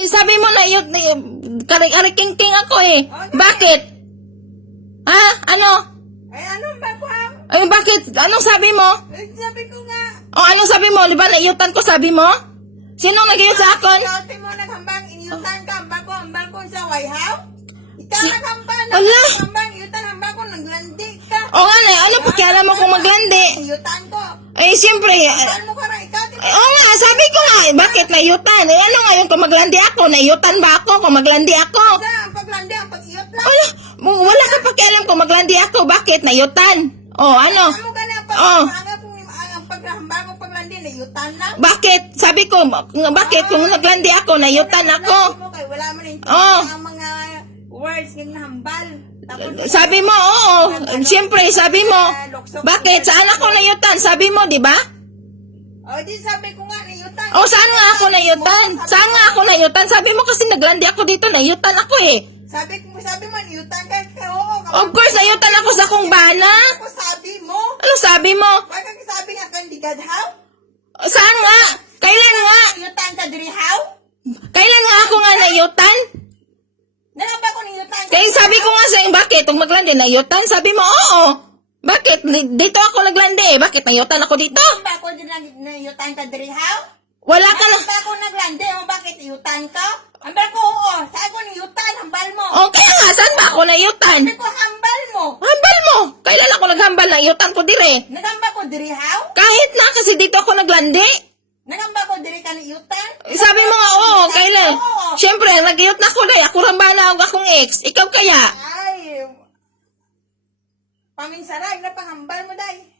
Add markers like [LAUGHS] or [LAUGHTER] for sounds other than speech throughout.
Sabi mo na yun, karik-ariking-king ako eh. Bakit? Ha? Ano? Ay, anong ba ko? Ay, bakit? Anong sabi mo? Eh, sabi ko nga. O, anong sabi mo? Di ba naiyutan ko sabi mo? Sino nag sa akin? Ikaw, mo naghambang, iniyutan ka, hambang ko, hambang ko sa House. Ikaw Si- naghambang, naghambang, iyutan, hambang ko, naglandi ka. O nga na, ano pakialam mo kung maglandi? Iyutan ko. Eh, siyempre, eh, Hambang mo ka na, ikaw? Oo nga, sabi ko eh, bakit naiyutan? Eh, ano ngayon kung maglandi ako? Naiyutan ba ako kung maglandi ako? Sa, ang paglandi, ang pag-iyot lang. Wala, wala ka pakialam kung maglandi ako. Bakit? Naiyutan. O, ano? Amo ka na, pag Oh. ang paghambang ko paglandi, nayutan lang. Bakit? Sabi ko, bakit kung naglandi ako, naiyutan ako? Wala mo rin Oh. ang mga words ng nahambal. Tapos, Sabi mo, oo. Siyempre, sabi mo. Bakit? Saan ako naiyutan? Sabi mo, di ba? O, di sabi ko nga, nayutan. O, saan nga ako naiyutan? Saan nga ako naiyutan? Sabi mo kasi naglandi ako dito, naiyutan ako eh. Sabi ko, sabi mo, nayutan ka. Kaya, Oo, Of course, naiyutan ako sa kung bana. Ako sabi mo. Ano sabi mo? Bakit sabi nga kang digadhaw? Saan nga? Kailan nga? Nayutan ka dirihaw? Kailan nga ako nga naiyutan? Nalang ba ko nayutan ka? Kaya sabi ko nga sa'yo, bakit? Kung maglandi, naiyutan? Sabi mo, oo. Bakit? Di- Dito ako naglandi eh. Bakit naiyutan ako dito? Nalang ba ko din nayutan ka dirihaw? Wala ka na. Nalang ba ko naglandi? O bakit nayutan ka? Hambal ko, oo. Saan ko nayutan? Hambal mo. O kaya nga, saan ba ako naiyutan? Sabi ko, hambal mo. Hambal mo. Kailan ako naghambal? Naiyutan ko dire. Nagamba ko dirihaw? Kahit na kasi dito ako naglandi. Nagamba ko diri ka nayutan? Sabi mo nga, oo, kailan? Oo. Siyempre, nag-iyot na ako dahil. Ako rambala ako akong ex. Ikaw kaya? Ay. Paminsaray na panghambal mo, day.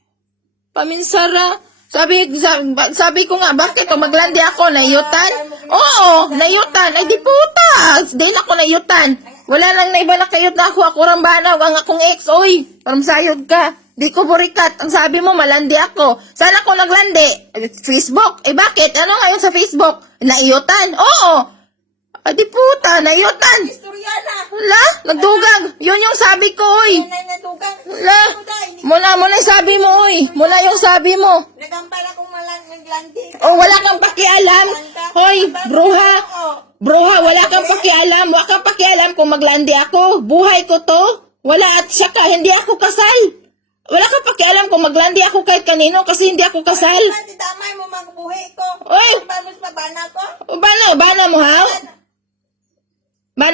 Paminsara. Sabi, sabi, sabi ko nga, bakit? Kung maglandi ako, naiyutan? Oo, naiyutan. Ay, di puta. Di na ako naiyutan. Wala nang naiba na kayot na ako. Ako rambana, ang akong ex. Oy, parang sayod ka. Di ko burikat. Ang sabi mo, malandi ako. Saan ako naglandi? Facebook. Eh, bakit? Ano ngayon sa Facebook? Naiyutan? Oo. Ay, di puta, naiyutan. Istorya na. Wala, nagdugag. Yun yung sabi ko, oy. Yan ay. Ano, day? Muna, muna yung sabi mo, oy. Muna yung sabi mo. Nagambal akong malang naglandi. Oh, wala kang pakialam. Hoy, bruha. Bruha, wala kang pakialam. Wala kang pakialam kung maglandi ako. Buhay ko to. Wala at saka, hindi ako kasal. Wala kang pakialam kung maglandi ako kahit kanino kasi hindi ako kasal. Pati damay mo magbuhi ko. Oy! Balos pa bana ko? Bana, bana mo, ha?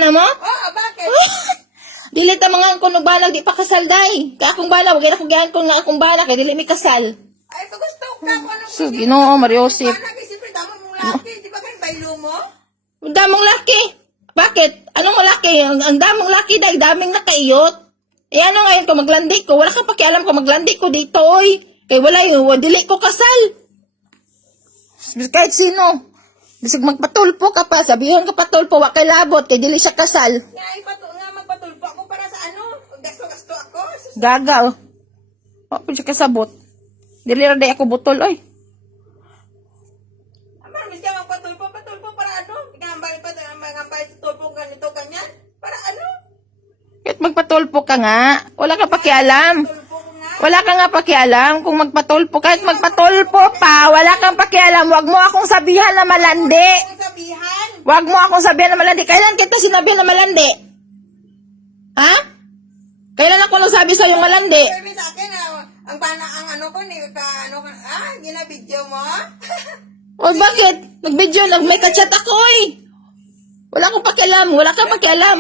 Bana mo? Oo, bakit? [LAUGHS] Dili ta mga kung nagbalag, di pa kasal, day. Ka akong bala, wag na akong gihan kung na akong bala, kaya dili may kasal. Ay, pag gusto ka kung anong So, ginoo, Mariosip. Damay mong laki. Di ba kayo baylo mo? Ang damong laki. Bakit? Anong malaki? Ang, ang damong laki dahil daming nakaiyot. Eh ano ngayon kung maglandi ko? Wala kang pakialam kung maglandi ko dito, oy. Kaya wala yung dili ko kasal. Kahit sino. Bisag magpatulpo ka pa, sabihin ka patulpo, wa kay labot, kay dili siya kasal. Nga, ipato, nga magpatulpo ako para sa ano? Gasto-gasto ako. Sus- Gagal. O, pwede siya kasabot. Dili ra day ako butol, oy. Amar, mis ka magpatulpo, patulpo para ano? Ngambal pa, ngambal sa tulpo ganito, ganyan. Para ano? Kahit magpatulpo ka nga, wala ka pakialam. Nga. Wala ka nga pakialam kung magpatulpo. Kahit magpatulpo pa, wala kang pakialam. Huwag mo akong sabihan na malandi. Huwag mo akong sabihan na malandi. Kailan kita sinabihan na malandi? Ha? Kailan ako nagsabi sa'yo malandi? Sabi sa akin, ah, ang bana, ang ano ko, ni, ka, ano ah, ginabidyo mo? [LAUGHS] O bakit? Nag-video, nag may kachat ako eh. Wala akong pakialam. Wala kang pakialam.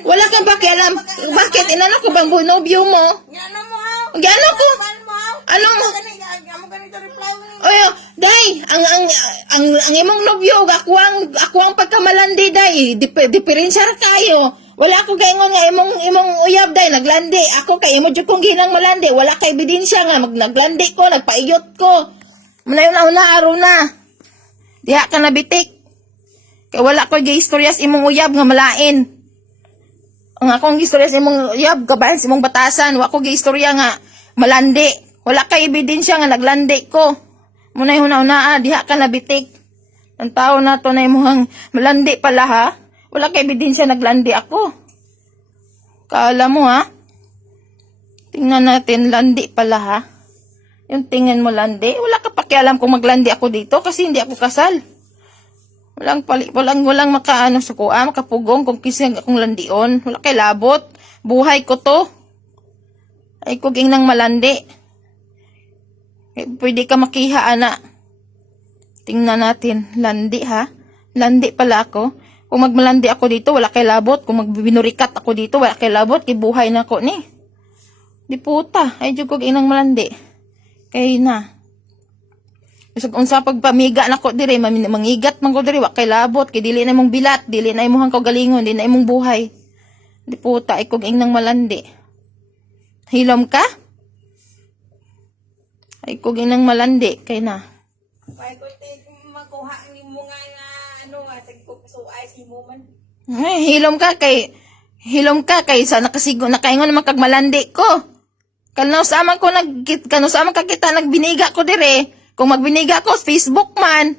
Wala kang pakialam. Bakit? Inano ko bang bunobyo mo? Ngano mo, ha? Gano ko? Man mo, ha? Ano mo? Ganito, amo ganito reply mo. Oy, day, ang ang ang ang imong nobyo, ako ang ako ang pagkamalandi day. Dip, diferensya ra kayo. Wala ko kaingon nga imong imong uyab day naglandi. Ako kay imo jud kong ginang malandi. Wala kay ebidensya nga mag naglandi ko, nagpaiyot ko. Muna na una araw na. Diha ka na bitik. Kay wala ko gay istoryas imong uyab nga malain. Ang akong istorya sa imong uyab, kabayan sa imong batasan. Wa ko gay istorya nga malandi. Wala kay ebidensya nga naglandi ko. Muna yung una ah, diha ka nabitik. Ang tao na to na imong malandi pala ha. Wala kay ebidensya naglandi ako. Kaala mo ha. Tingnan natin, landi pala ha. Yung tingin mo landi, wala ka pakialam kung maglandi ako dito kasi hindi ako kasal. Walang pali, walang, walang makaano sa kuha, makapugong kung kising akong landion. Wala kay labot. Buhay ko to. Ay kuging nang malandi. Eh, pwede ka makiha, ana. Tingnan natin. Landi, ha? Landi pala ako. Kung magmalandi ako dito, wala kay labot. Kung magbinurikat ako dito, wala kay labot. Kibuhay na ako ni. Di puta. Ay, jugog inang malandi. Kay na. Isag unsa pagpamiga na ko dire, mamin- mangigat man ko dire, wa kay labot, kay dili na imong bilat, dili na imong kagalingon, dili na imong buhay. Di puta, ikog ing nang malandi. Hilom ka? Ay, kog ing nang malandi, kay na. May ko makuha ni mo nga nga ano nga sa so ay si mo man. Ay, hilom ka kay hilom ka kay sa nakasigo nakaingon naman kag malandi ko. Kano sa ko nag kano sa man ka kita nagbiniga ko dire. Kung magbiniga ko Facebook man.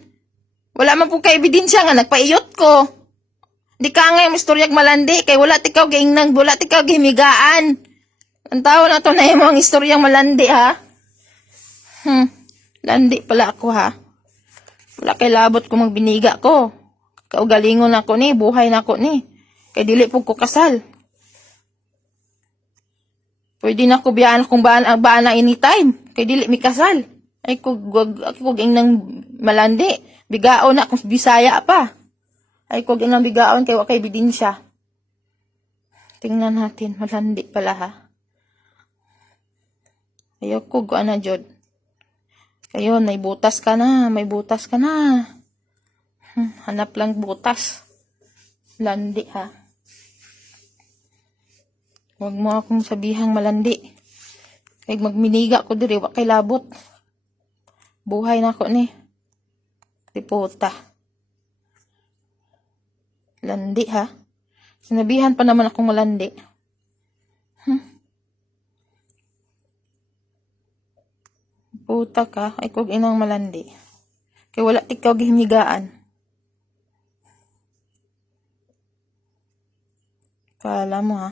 Wala man po kay ebidensya nga nagpaiyot ko. Di ka nga yung malandi kay wala tikaw giingnang wala tikaw gimigaan. Ang tao na to na yung mga istoryang malandi ha. Hmm. Landi pala ako ha. Wala kay labot kung magbiniga ko. Kaugalingon ako ni, buhay na ako ni. Kay dili po ko kasal. Pwede na ko biyaan kung baan baan na anytime. Kay dili mi kasal. Ay kog wag kog nang malandi. Bigaon na kung bisaya pa. Ay kog nang bigaon kay wa kay ebidensya. Tingnan natin, malandi pala ha. Ayoko ko ana jud. Ayun, may butas ka na, may butas ka na. Hmm, hanap lang butas. Landi ha. Huwag mo akong sabihang malandi. Kaya magminiga ko diri, wa kay labot. Buhay na ako ni. Tipota. Landi ha. Sinabihan pa naman akong malandi. Hmm. Puta ka, ay kog inang malandi. Kay wala tikaw gihimigaan. Kala mo ha.